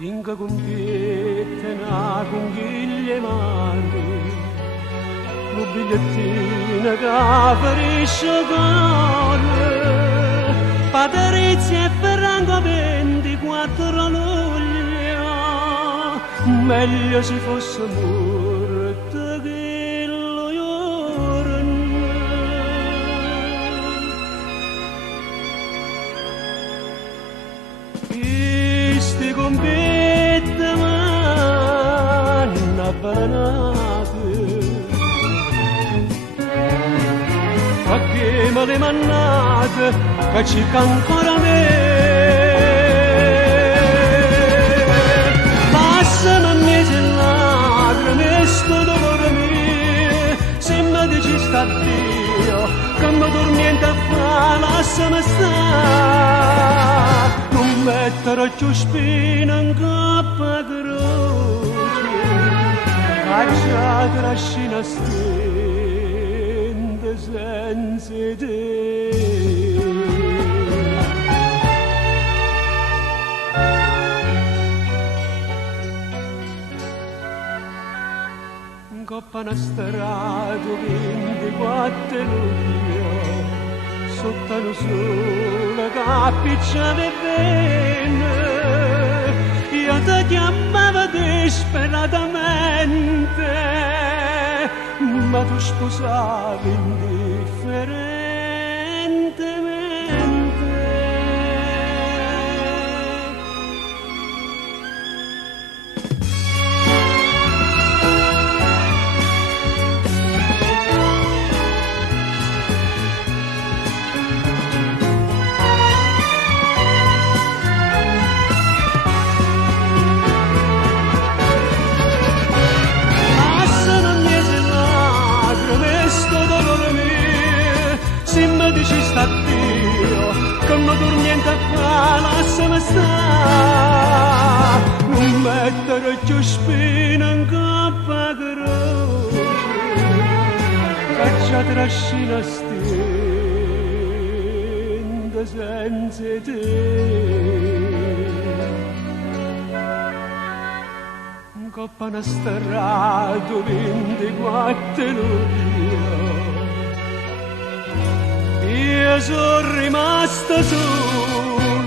Cinque cumpiette, una conchiglia mani, un bigliettino che ferisce cuore, Patrizia e Ferrango 24 luglio, meglio se fosse morto che lo giorno. Questi compiti m'hanno avvelenato, ma che me le mannate che cerca ancora me. Passami mesi lacrime, sto dolore mio, se mi dici sta Dio, che mi dormiente a fa, lasciami stare. Non mettere più spina in capo a croce, cacciate la scena stende senza te. Coppa una strada 24 luglio, sotto lo sole che appiccia le vene, io ti chiamavo disperatamente, ma tu sposavi indifferentemente. Se mi dici sta Dio, che mi dormiente a fa, lasciami stare. Non mettere più spina in capo a croce, cacciate la scena stende senza te. Coppa una strada 24 luglio, io sono rimasta sola.